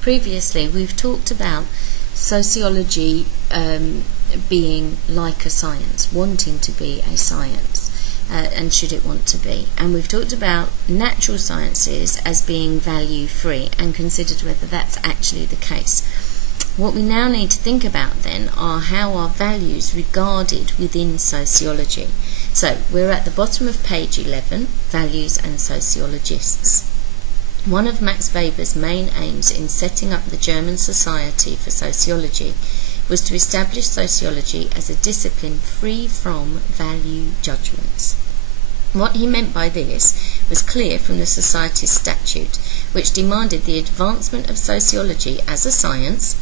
Previously, we've talked about sociology being like a science, wanting to be a science, and should it want to be. And we've talked about natural sciences as being value-free and considered whether that's actually the case. What we now need to think about then are how are values regarded within sociology. So we're at the bottom of page 11, Values and Sociologists. One of Max Weber's main aims in setting up the German Society for Sociology was to establish sociology as a discipline free from value judgments. What he meant by this was clear from the Society's statute, which demanded the advancement of sociology as a science,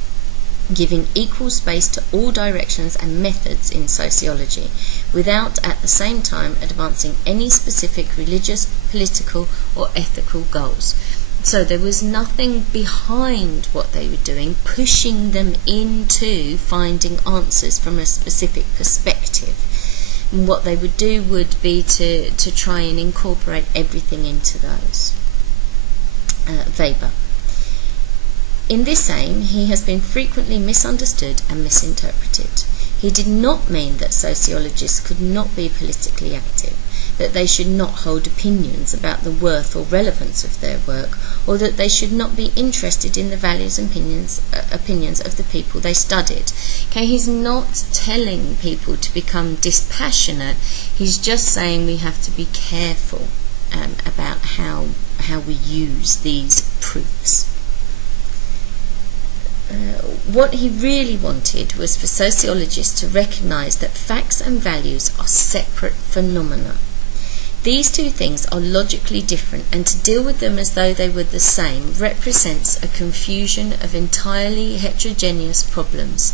giving equal space to all directions and methods in sociology, without at the same time advancing any specific religious, political or ethical goals. So there was nothing behind what they were doing, pushing them into finding answers from a specific perspective. And what they would do would be to try and incorporate everything into those. Weber. In this aim, he has been frequently misunderstood and misinterpreted. He did not mean that sociologists could not be politically active, that they should not hold opinions about the worth or relevance of their work, or that they should not be interested in the values and opinions of the people they studied. Okay, he's not telling people to become dispassionate. He's just saying we have to be careful about how we use these proofs. What he really wanted was for sociologists to recognise that facts and values are separate phenomena. These two things are logically different, and to deal with them as though they were the same represents a confusion of entirely heterogeneous problems.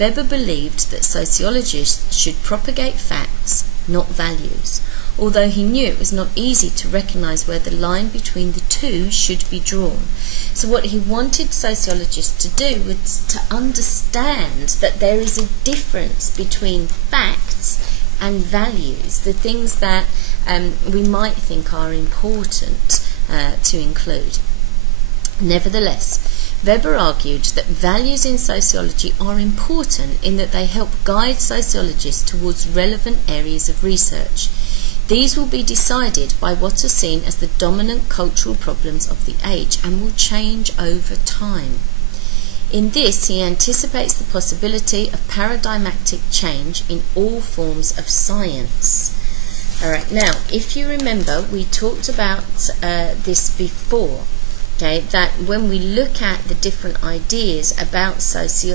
Weber believed that sociologists should propagate facts, not values, although he knew it was not easy to recognise where the line between the two should be drawn. So what he wanted sociologists to do was to understand that there is a difference between facts and values, the things that we might think are important to include. Nevertheless, Weber argued that values in sociology are important in that they help guide sociologists towards relevant areas of research. These will be decided by what are seen as the dominant cultural problems of the age and will change over time. In this, he anticipates the possibility of paradigmatic change in all forms of science. Alright, now, if you remember, we talked about this before, okay, that when we look at the different ideas about science,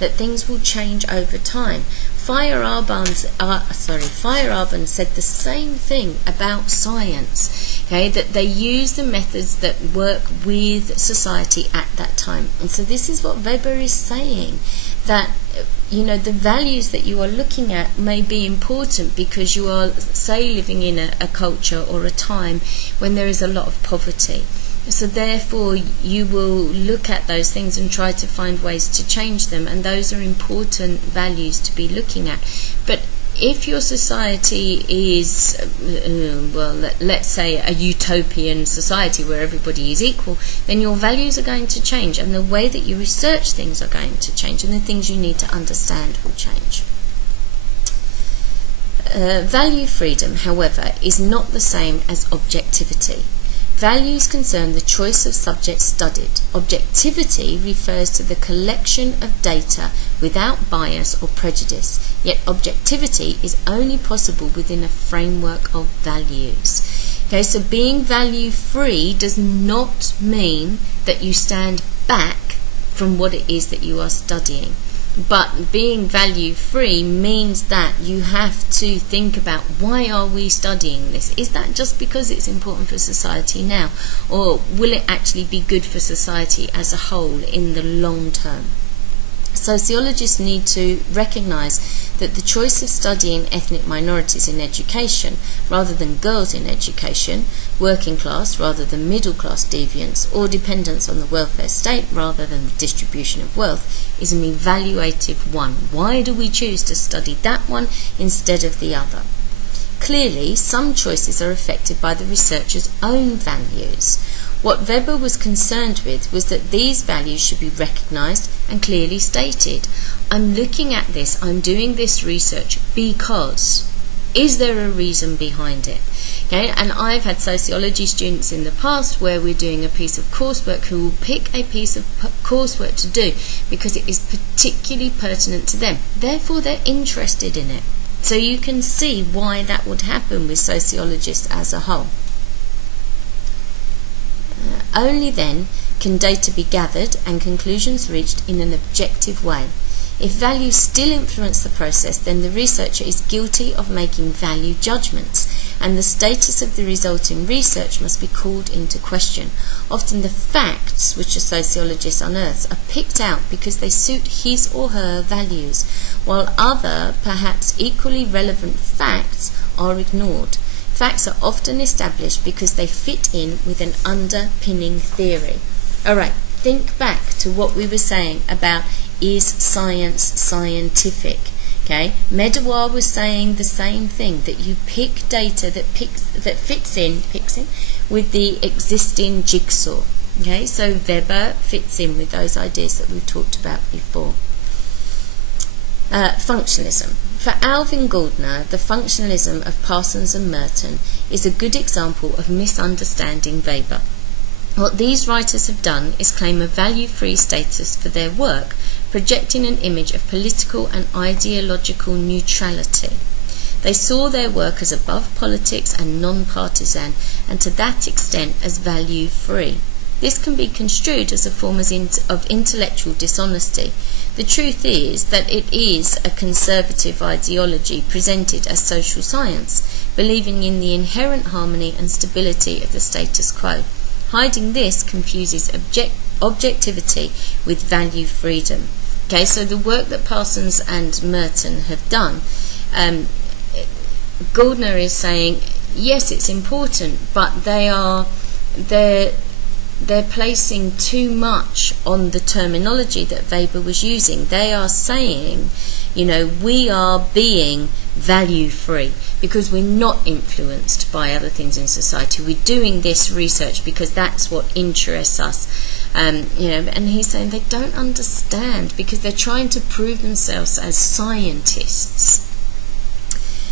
that things will change over time. Feyerabend said the same thing about science, okay, that they use the methods that work with society at that time. And so this is what Weber is saying, that the values that you are looking at may be important because you are, say, living in a culture or a time when there is a lot of poverty. So therefore you will look at those things and try to find ways to change them, and those are important values to be looking at. But if your society is, let's say a utopian society where everybody is equal, then your values are going to change, and the way that you research things are going to change, and the things you need to understand will change. Value freedom, however, is not the same as objectivity. Values concern the choice of subjects studied. Objectivity refers to the collection of data without bias or prejudice, yet objectivity is only possible within a framework of values. Okay, so being value-free does not mean that you stand back from what it is that you are studying. But being value-free means that you have to think about, why are we studying this? Is that just because it's important for society now? Or will it actually be good for society as a whole in the long term? Sociologists need to recognise that the choice of studying ethnic minorities in education rather than girls in education, working class rather than middle class deviants, or dependence on the welfare state rather than the distribution of wealth is an evaluative one. Why do we choose to study that one instead of the other? Clearly, some choices are affected by the researcher's own values. What Weber was concerned with was that these values should be recognised and clearly stated. I'm looking at this, I'm doing this research because. Is there a reason behind it? Okay, and I've had sociology students in the past where we're doing a piece of coursework who will pick a piece of coursework to do because it is particularly pertinent to them. Therefore, they're interested in it. So you can see why that would happen with sociologists as a whole. Only then can data be gathered and conclusions reached in an objective way. If values still influence the process, then the researcher is guilty of making value judgments, and the status of the resulting research must be called into question. Often the facts which a sociologist unearths are picked out because they suit his or her values, while other, perhaps equally relevant facts are ignored. Facts are often established because they fit in with an underpinning theory. Alright, think back to what we were saying about is science scientific? Okay, Medawar was saying the same thing, that you pick data that fits in with the existing jigsaw. Okay, so Weber fits in with those ideas that we've talked about before. Functionalism. For Alvin Gardner, the functionalism of Parsons and Merton is a good example of misunderstanding Weber. What these writers have done is claim a value-free status for their work, projecting an image of political and ideological neutrality. They saw their work as above politics and non-partisan, and to that extent as value-free. This can be construed as a form of intellectual dishonesty. The truth is that it is a conservative ideology presented as social science, believing in the inherent harmony and stability of the status quo. Hiding this confuses objectivity with value freedom. Okay, so the work that Parsons and Merton have done, Gardner is saying, yes, it's important, but they're placing too much on the terminology that Weber was using. They are saying, you know, we are being value-free because we're not influenced by other things in society. We're doing this research because that's what interests us. You know, and he's saying they don't understand because they're trying to prove themselves as scientists.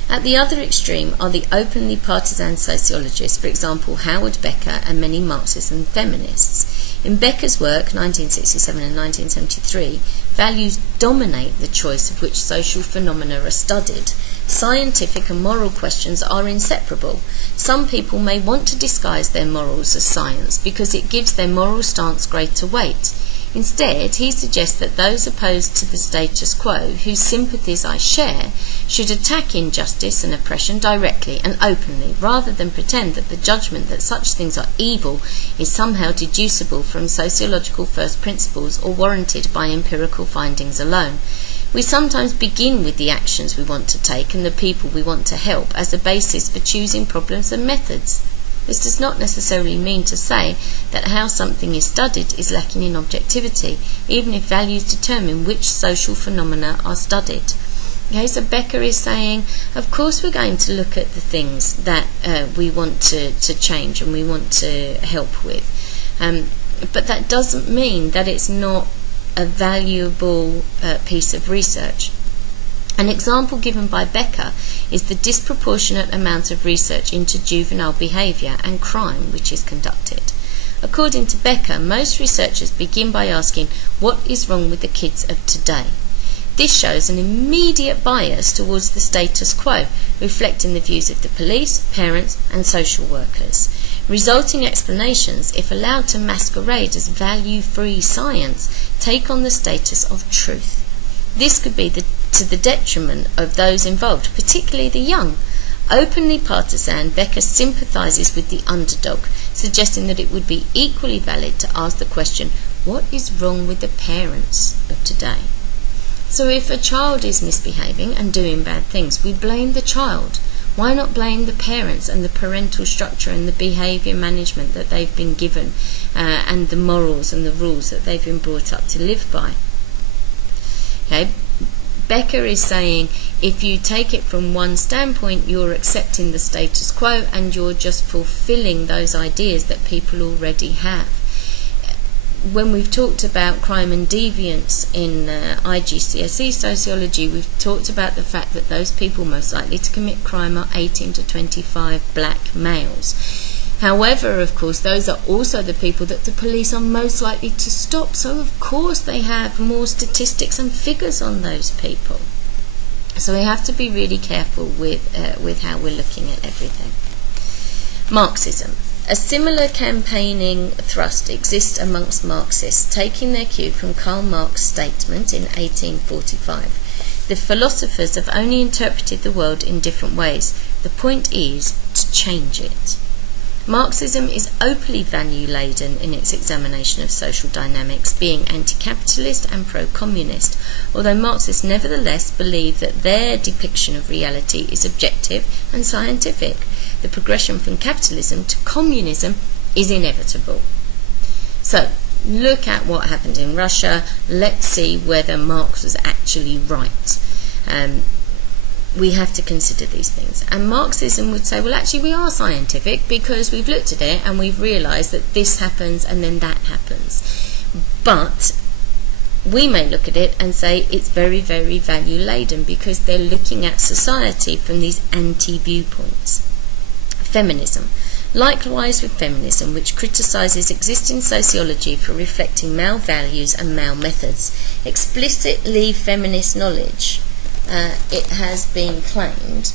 At the other extreme are the openly partisan sociologists, for example, Howard Becker and many Marxists and feminists. In Becker's work, 1967 and 1973, values dominate the choice of which social phenomena are studied. Scientific and moral questions are inseparable. Some people may want to disguise their morals as science because it gives their moral stance greater weight. Instead, he suggests that those opposed to the status quo, whose sympathies I share, should attack injustice and oppression directly and openly, rather than pretend that the judgment that such things are evil is somehow deducible from sociological first principles or warranted by empirical findings alone. We sometimes begin with the actions we want to take and the people we want to help as a basis for choosing problems and methods. This does not necessarily mean to say that how something is studied is lacking in objectivity, even if values determine which social phenomena are studied. Okay, so Becker is saying, of course we're going to look at the things that we want to change and we want to help with. But that doesn't mean that it's not a valuable piece of research. An example given by Becker is the disproportionate amount of research into juvenile behaviour and crime which is conducted. According to Becker, most researchers begin by asking, what is wrong with the kids of today? This shows an immediate bias towards the status quo, reflecting the views of the police, parents and social workers. Resulting explanations, if allowed to masquerade as value-free science, take on the status of truth. This could be to the detriment of those involved, particularly the young. Openly partisan, Becker sympathises with the underdog, suggesting that it would be equally valid to ask the question, what is wrong with the parents of today? So if a child is misbehaving and doing bad things, we blame the child. Why not blame the parents and the parental structure and the behaviour management that they've been given and the morals and the rules that they've been brought up to live by? Okay. Becker is saying if you take it from one standpoint, you're accepting the status quo and you're just fulfilling those ideas that people already have. When we've talked about crime and deviance in IGCSE sociology, we've talked about the fact that those people most likely to commit crime are 18 to 25 black males. However, of course, those are also the people that the police are most likely to stop, so of course they have more statistics and figures on those people. So we have to be really careful with how we're looking at everything. Marxism. A similar campaigning thrust exists amongst Marxists, taking their cue from Karl Marx's statement in 1845. The philosophers have only interpreted the world in different ways. The point is to change it. Marxism is openly value-laden in its examination of social dynamics, being anti-capitalist and pro-communist, although Marxists nevertheless believe that their depiction of reality is objective and scientific. The progression from capitalism to communism is inevitable. So, look at what happened in Russia. Let's see whether Marx was actually right. We have to consider these things. And Marxism would say, well, actually, we are scientific because we've looked at it and we've realised that this happens and then that happens. But we may look at it and say it's very, very value-laden because they're looking at society from these anti-viewpoints. Feminism. Likewise with feminism, which criticises existing sociology for reflecting male values and male methods. Explicitly feminist knowledge, it has been claimed,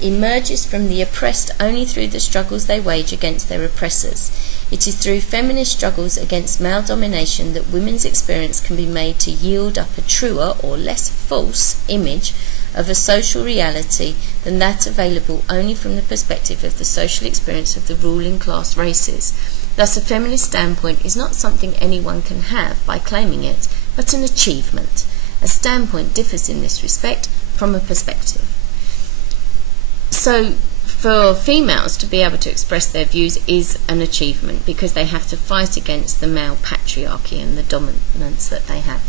emerges from the oppressed only through the struggles they wage against their oppressors. It is through feminist struggles against male domination that women's experience can be made to yield up a truer or less false image of a social reality than that available only from the perspective of the social experience of the ruling class races. Thus, a feminist standpoint is not something anyone can have by claiming it, but an achievement. A standpoint differs in this respect from a perspective. So, for females to be able to express their views is an achievement because they have to fight against the male patriarchy and the dominance that they have.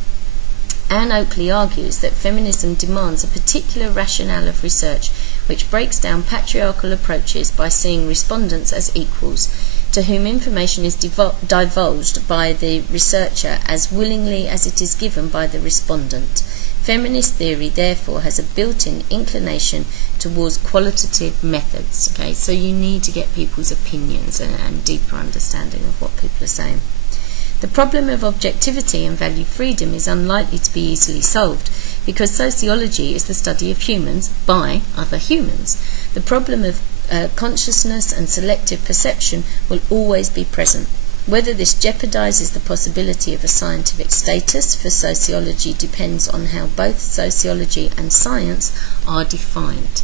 Anne Oakley argues that feminism demands a particular rationale of research which breaks down patriarchal approaches by seeing respondents as equals, to whom information is divulged by the researcher as willingly as it is given by the respondent. Feminist theory, therefore, has a built-in inclination towards qualitative methods. Okay, so you need to get people's opinions and deeper understanding of what people are saying. The problem of objectivity and value freedom is unlikely to be easily solved because sociology is the study of humans by other humans. The problem of consciousness and selective perception will always be present. Whether this jeopardizes the possibility of a scientific status for sociology depends on how both sociology and science are defined.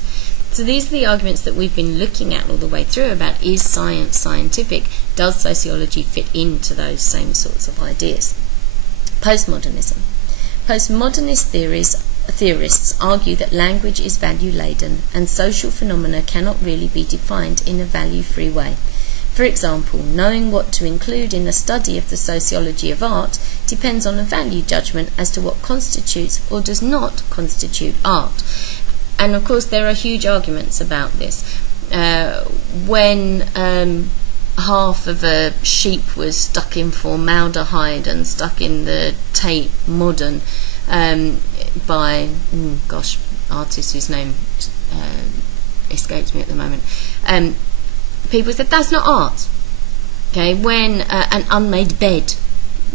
So these are the arguments that we've been looking at all the way through about is science scientific? Does sociology fit into those same sorts of ideas? Postmodernism. Postmodernist theorists argue that language is value-laden and social phenomena cannot really be defined in a value-free way. For example, knowing what to include in a study of the sociology of art depends on a value judgment as to what constitutes or does not constitute art. And of course there are huge arguments about this. When half of a sheep was stuck in formaldehyde and stuck in the Tate Modern by, artist whose name escapes me at the moment, people said that's not art. Okay, when an unmade bed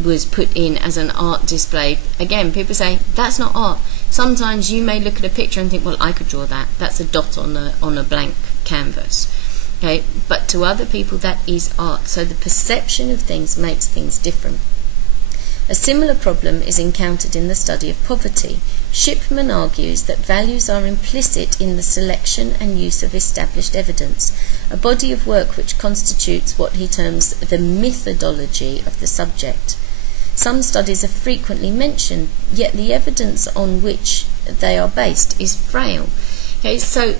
was put in as an art display, again people say that's not art. Sometimes you may look at a picture and think, well, I could draw that. That's a dot on a blank canvas. Okay, but to other people that is art. So the perception of things makes things different. A similar problem is encountered in the study of poverty. Shipman argues that values are implicit in the selection and use of established evidence, a body of work which constitutes what he terms the methodology of the subject. Some studies are frequently mentioned, yet the evidence on which they are based is frail. Okay, so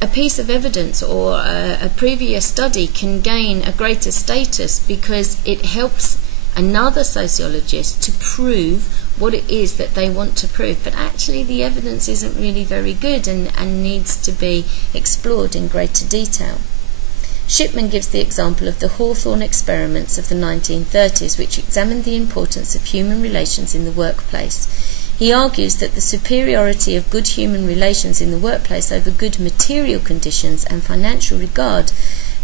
a piece of evidence or a previous study can gain a greater status because it helps another sociologist to prove what it is that they want to prove, but actually the evidence isn't really very good and needs to be explored in greater detail. Shipman gives the example of the Hawthorne experiments of the 1930s, which examined the importance of human relations in the workplace. He argues that the superiority of good human relations in the workplace over good material conditions and financial regard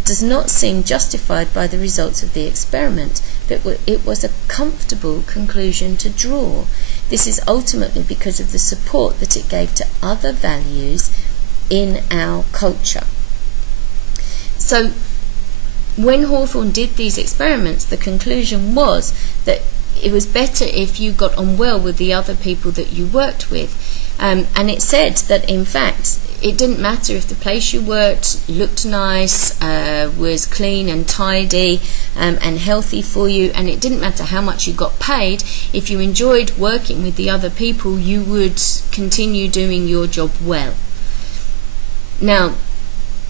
does not seem justified by the results of the experiment, but it was a comfortable conclusion to draw. This is ultimately because of the support that it gave to other values in our culture. So when Hawthorne did these experiments, the conclusion was that it was better if you got on well with the other people that you worked with. And it said that, in fact, it didn't matter if the place you worked looked nice, was clean and tidy and healthy for you, and it didn't matter how much you got paid. If you enjoyed working with the other people, you would continue doing your job well. Now,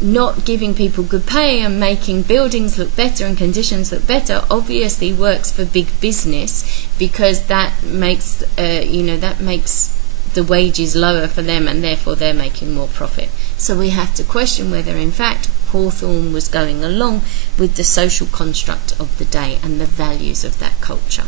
not giving people good pay and making buildings look better and conditions look better obviously works for big business, because that makes that makes the wages lower for them, and therefore they're making more profit. So we have to question whether in fact Hawthorne was going along with the social construct of the day and the values of that culture.